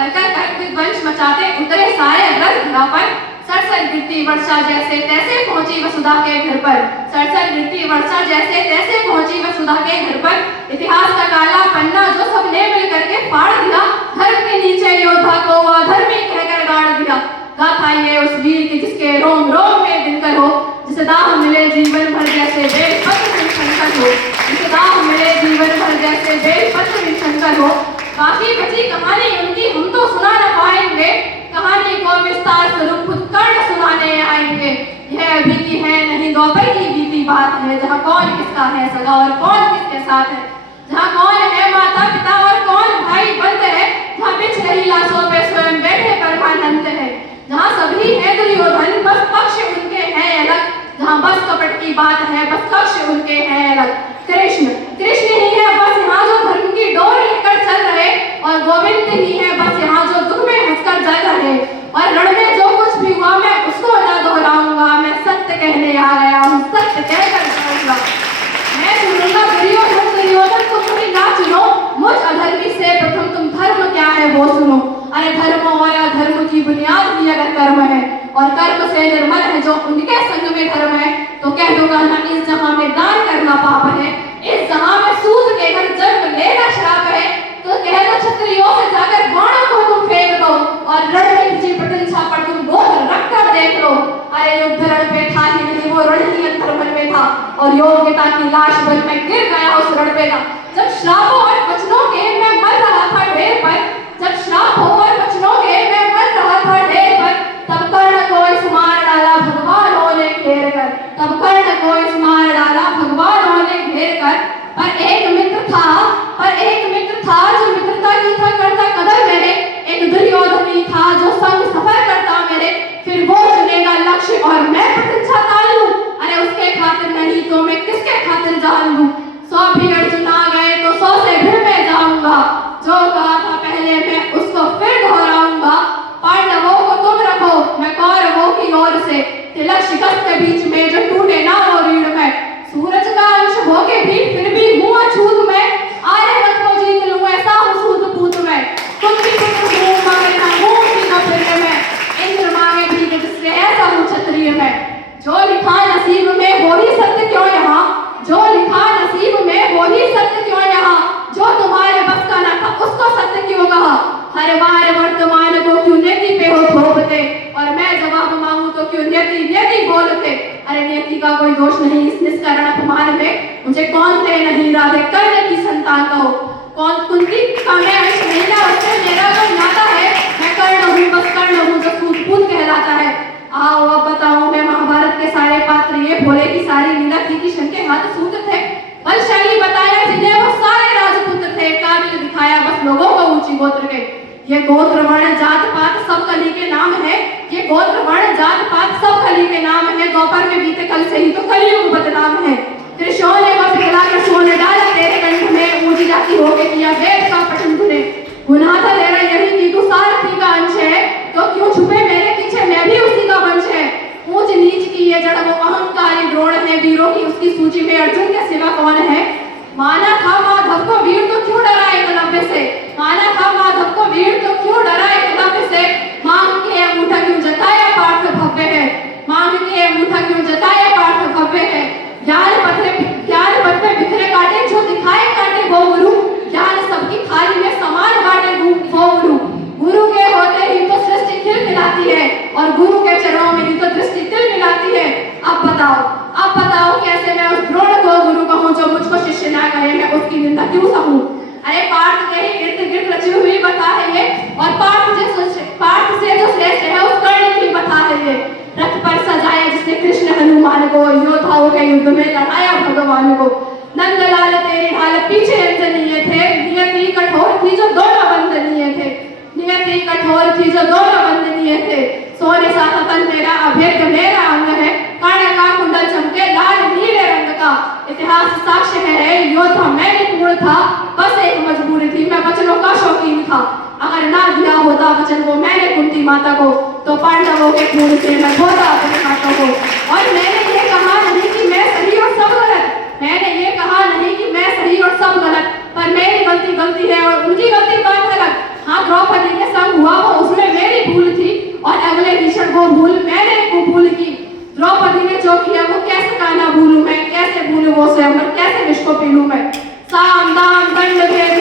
कर विध्वंस मचाते उतरे सारे अग्रज धरा पर। सरसर गिरती वर्षा जैसे तैसे पहुंची वसुधा के घर पर। सरसर गिरती वर्षा जैसे तैसे पहुंची वसुधा के घर पर। इतिहास का काला पन्ना जो सबने मिल करके फाड़ दिया, धर्म के नीचे योद्धा को अधर्मी कहकर गाड़ दिया। गाथा ये उस वीर की जिसके रोम रोम में दिनकर हो, जिसे दाह मिले जीवन भर जैसे बेलपत्र शंकर हो, जिसे दाह मिले जीवन भर जैसे बेलपत्र शंकर हो। बाकी बची कहानी उनकी हम तो सुना न पाएंगे, कहानी को विस्तार स्वरूप खुद कर्ण सुनाने आएंगे। यह अभी की है नहीं दोपहर की बीती बात है, जहाँ कौन किसका है सगा और कौन किसके साथ है, जहाँ कौन है माता पिता और कौन भाई बंद है, जहाँ बिछ रही लाशों पे स्वयं बैठे परमानंद है, जहाँ सभी है दुर्योधन बस पक्ष उनके हैं अलग, जहाँ बस कपट की बात है बस कक्ष उनके हैं अलग। कृष्ण कृष्ण ही है बस यहाँ जो धर्म की डोर लेकर चल रहे, और गोविंद ही है बस यहाँ जो दुख में हंसकर जल रहे। और रण में जो कुछ भी हुआ मैं उसको न दोहराऊंगा, मैं सत्य कहने आ गया हूँ, सत्य कहकर जाऊंगा। मैं सुनूंगा दुर्योधन दुर्योधन तुम भी ना चुनो, मुझ अधर्मी से प्रथम तुम धर्म क्या है वो सुनो। अरे धर्म और अधर्म की बुनियाद ही अगर कर्म है, और कर्म से निर्मल है जो उनके संग में धर्म है, तो कह दूंगा ना इस जहां में दान करना पाप है, इस जहां में सूद के घर जन्म लेना श्राप है, तो कह दो क्षत्रियों से जाकर बाणों को तुम फेंक दो, और रण में किसी प्रशंसा पर तुम गोद रखकर देख लो। अरे युद्ध रण पे था ही नहीं, वो रण ही अंतर्मन में था, और योग्यता की लाश बन में गिर गया उस रण पे था। जब श्रापों और वचनों के मैं मर रहा था ढेर पर, जब श्रापों और वचनों के मैं मर रहा था ढेर पर, तब कर्ण को इस मार डाला भगवानों ने घेर कर, तब कर्ण को इस मार डाला भगवानों ने घेर कर। पर एक मित्र था जो मित्रता की था करता कदर मेरे, एक दुर्योधनी था जो संग सफर करता मेरे, फिर वो चुनेगा लक्ष्य और मैं प्रतीक्षा ताल लूं। अरे उसके खातिर नहीं तो मैं किसके खातिर जान लूं। 100 भी अर्जुन आ गए तो 100 से फिर मैं जाऊंगा, जो कहा था पहले मैं उसको फिर दोहराऊंगा। पांडवों को तुम रखो मैं कौरवों की ओर से, तिलक शिकस्त के बीच में जो टूटे ना वो रीढ़ में, सूरज का अंश होके भी फिर भी हूँ अछूत मैं, आर्यवत को जीत लूं ऐसा हूँ सूत पूत मैं। तुम भी पुत्र हूँ मगर ना हूँ कि न फिर मैं, इंद्र मांगे भी जिससे ऐसा हूँ क्षत्रिय मैं। जो लिखा नसीब में वो ही सत्य क्यों यहाँ, जो लिखा नसीब में वो ही सत्य क्यों यहाँ, जो तुम्हारे बस का ना था उसको सत्य क्यों कहा। हर बार वर्तमान को क्यों नियति पे हो थोपते, और मैं जवाब मांगू तो क्यों नियति नियति बोलते। अरे नियति का कोई दोष नहीं इस निष्करण अपमान में, मुझे कौन ते नहीं राधे कर्ण की संतान कहो, कौन कुंती का मैं अंश नहीं ना उससे मेरा जो नाता है, मैं कर्ण हूँ बस कर्ण हूँ जो सूत पूत कहलाता है। आओ अब बताऊं मैं महाभारत के सारे पात्र, ये भोले की सारी लीला थी कि शंकर हाथ सूत थे, बलशाली बताया जिन्हें वो सारे राजपुत्र थे, काबिल दिखाया बस लोगों को ऊंची गोत्र के। ये गोत्र वर्ण जात पात सब कली के नाम है, ये गोत्र वर्ण जात पात सब कली के नाम है, दोपहर में बीते कल से ही तो कलयुग बदनाम है। त्रिशूल ने बस हिला कर सोने डाला तेरे कंठ में, ऊंची जाति हो के किया वेद का पठन तूने, गुनाह था तेरा यही कि तू सारथी का अंश है, तो क्यों छुपे मेरे पीछे मैं भी उसी का वंश है। ऊंच नीच की ये जड़ वो अहंकारी द्रोण है, वीरों की उसकी सूची में अर्जुन के सिवा कौन है। माना था माधव को वीर तो क्यों डरा एकलव्य से, माना था माधव को वीर तो क्यों डरा एकलव्य से, मांग के अंगूठा क्यों जताया पार्थ भव्य है, मांग के अंगूठा क्यों जताया पार्थ भव्य है। ज्ञान पथ पे बिखरे कांटे जो दिखाए कांटे वो गुरु, ज्ञान सबकी थाली में समान बांटे वो गुरु। गुरु के होते ही तो सृष्टि खिलखिलाती है, और गुरु के चरणों में ही तो दृष्टि तिलमिलाती है। अब बताओ कैसे मैं उस द्रोण को गुरु कहूँ जो मुझको शिष्य ना कहे, मैं उसकी निंदा क्यों सहूँ। अरे पार्थ के ही इर्द गिर्द रची हुई बता है ये, और पार्थ से जो श्रेष्ठ है उस कर्ण की बता है ये। रथ पर सजाया जिसने कृष्ण हनुमान को, योद्धाओं के युद्ध में लड़ाया भगवान को। नंदलाल तेरे ढाल पीछे अंजनीय थे, नियति कठोर थी जो दोनों वंदनीय थे, नियति कठोर थी जो दोनों वंदनीय थे। सोने सा तन मेरा अभेद्य मेरा अंग है, कर्ण का कुंडल चमके लाल नीले रंग का। इतिहास साक्ष्य है योद्धा मैं निपुण था, बस एक मजबूरी थी मैं वचनों का शौकीन था। अगर ना दिया होता वचन को मैंने कुंती माता को, तो पांडवों के खून से मैं धोता अपने हाथों को। और मैंने ये कहा नहीं कि मैं सही और सब गलत, मैंने ये कहा नहीं कि मैं सही और सब गलत, पर मेरी गलती है और उनकी गलती बात अलग। हाँ द्रौपदी के संग भूल मैंने कुभूल की। द्रौपदी ने जो किया वो कैसे का ना भूलूं मैं, कैसे भूलूं वो स्वयं, कैसे विश्व को पी लूं मैं। साम दाम दंड भेद